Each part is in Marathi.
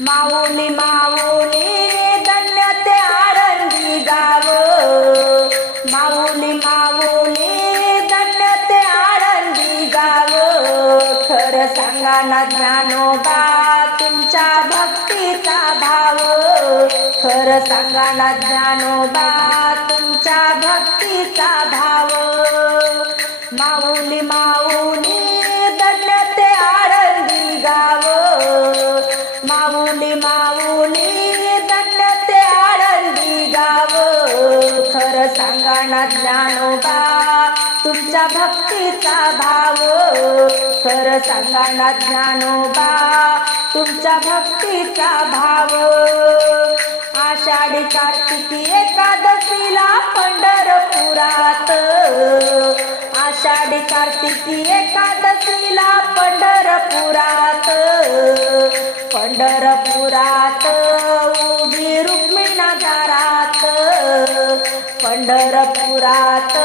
माऊली माऊली धन्य ते आळंदी गाव. माऊली माऊली धन्य ते आळंदी गाव. खरं सांगा ना ज्ञानोबा तुमच्या भक्तीचा भाव. खरं सांगा ना ज्ञानोबा तुमच्या भक्तीचा भाव. माऊली माऊली ज्ञान ज्ञानोबा तुमच्या भक्तीचा भाव खरं सांगा ना ज्ञानोबा तुमच्या भक्तीचा भाव आषाढी कार्तिकी एकादशीला पंढरपुरात. आषाढी कार्तिकी एकादशीला पंढरपुरात. पंढरपुरात उभी रुक्मिणा दारा पंढरपुरात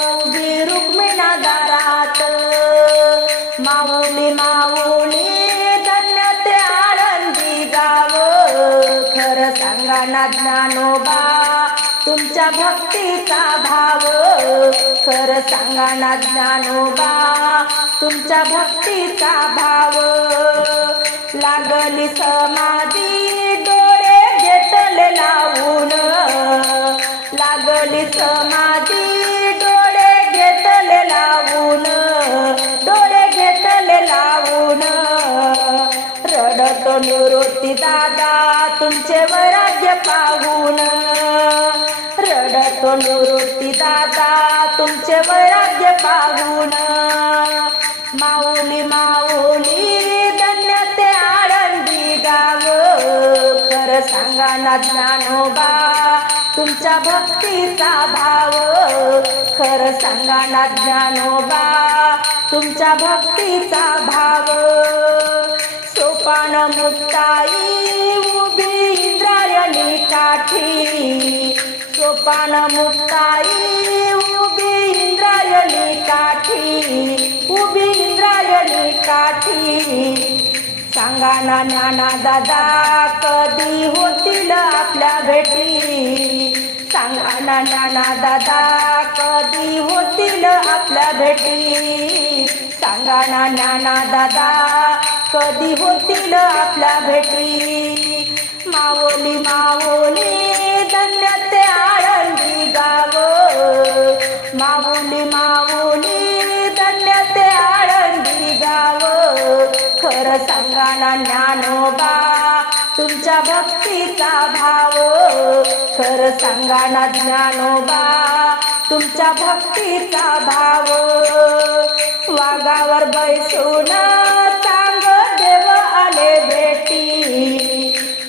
उभी रुक्मिणा दारात. माऊली माऊली धन्य ते आळंदी गाव. खरं सांगा ना ज्ञानोबा तुमच्या भक्तीचा भाव. खरं सांगा ना ज्ञानोबा तुमच्या भक्तीचा भाव. लागली समाधी समाधी डोळे घेतले लावून डोळे घेतले लावून. रडतो निवृत्ती दादा तुमचे वैराग्य पाहून. रडतो निवृत्ती दादा तुमचे वैराग्य पाहून. माऊली माऊली धन्य ते आळंदी गाव. खरं सांगा ना ज्ञानोबा तुमच्या भक्तीचा भाव. खरं सांगा ना ज्ञानोबा तुमच्या भक्तीचा भाव. सोपान मुक्ताई उभी इंद्रायणी काठी. सोपान मुक्ताई उभी इंद्रायणी काठी. उभी इंद्रायणी काठी. सांगा ना नाना दादा कधी होतील आपल्या भेटी? सांगा ना नाना दादा कधी होतील आपल्या भेटी? सांगा ना नाना दादा कधी होतील आपल्या भेटी? माऊली माऊली धन्य ते आळंदी गाव. माऊली माऊली धन्य ते आळंदी गाव. खरं सांगा ना ज्ञानोबा तुमच्या भक्तीचा भाव खरं सांगा ना ज्ञानोबा. तुमच्या भक्तीचा भाव वाघावर बैसून चांग देव आले भेटी.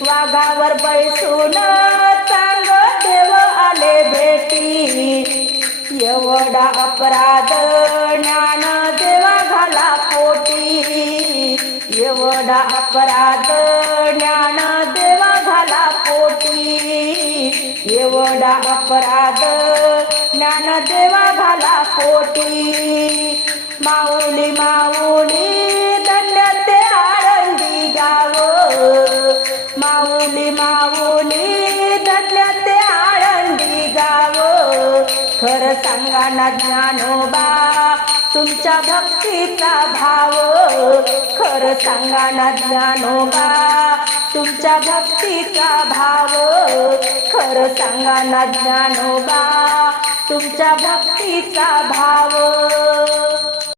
वाघावर बैसून चांग देव आले भेटी. एवढा अपराध ज्ञान देवा घाला पोटी. एवढा अपराध ज्ञाना देवा झाला पोटी. एवढा अपराध ज्ञान देवा झाला पोटी. माऊली माऊली धन्य ते आळंदी गाव. माऊली माऊली धन्य ते आळंदी गाव. खरं सांगा ना ज्ञानोबा तुमच्या भक्तीचा भाव. खरं सांगा ना ज्ञानोबा तुमच्या भक्तीचा भाव. खरं सांगा ना ज्ञानोबा तुमच्या भक्तीचा भाव.